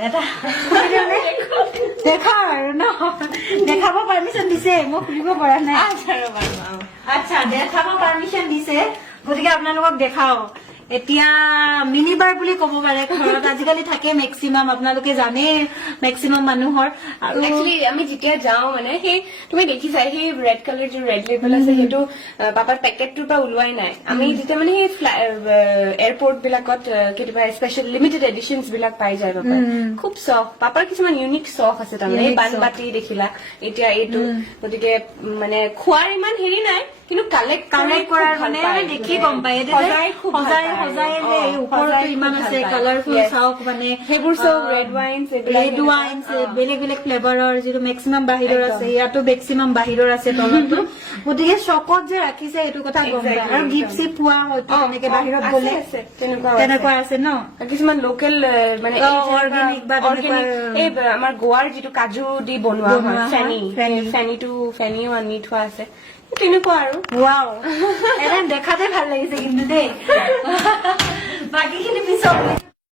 এটা দেখা আৰু ন দেখাব পাৰমিশন দিছে মই খুলিব পৰা নাই আচ্ছা দেখাব পাৰমিশন দিছে গতিকে আপোনালোকক দেখাও এতিয়া মিনি বাৰ বুলি ক'ব পাৰে ঘৰত আজিকালি থাকে মেক্সিমাম আপোনালোকে জানে মেক্সিমাম মানুহৰ আৰু একচুয়ালি আমি যেতিয়া যাও মানে সেই তুমি দেখিছা সেই ৰেড কালাৰ যে ৰেড লেবেল আছে সেইটো পাপাৰ পেকেটটোৰ পৰা ওলোৱাই নাই আমি যেতিয়া মানে সেই এয়াৰপৰ্ট বিলাকত কেতিয়াবা স্পেচিয়েল লিমিটেড এডিশনছ বিলাক পাই যায় পাপা খুব চখ পাপাৰ কিছুমান ইউনিক চখ আছে তাৰমানে এই বানবাতি দেখিলা এতিয়া এইটো গতিকে মানে খোৱাৰ ইমান হেৰি নাই কিন্তু কালেক্ট কৰাৰ মানে দেখি গম পায় সজাই যে ওপৰতো ইমান আছে কালাৰফুল চাওক মানে সেইবোৰ চব ৰেড ওয়াইনছ বেলেগ বেলেগ ফ্লেভাৰৰ যিটো মেক্সিমাম বাহিৰৰ আছে ইয়াতো মেক্সিমাম বাহিৰৰ আছে তলতো গতিকে চকত যে ৰাখিছে এইটো কথা গম পায় আৰু গিফ্ট চিপ পোৱা হয়তো এনেকে বাহিৰত গলে তেনেকুৱা আছে ন কিছুমান লোকেল মানে অৰ্গেনিক বা এই আমাৰ গোৱাৰ যিটো কাজু দি বনোৱা হয় ফেনিও আনি থোৱা আছে তেনেকুৱা আৰু ৱাও এটা দেখাতে ভাল লাগিছে কিন্তু দেই বাকীখিনি পিছত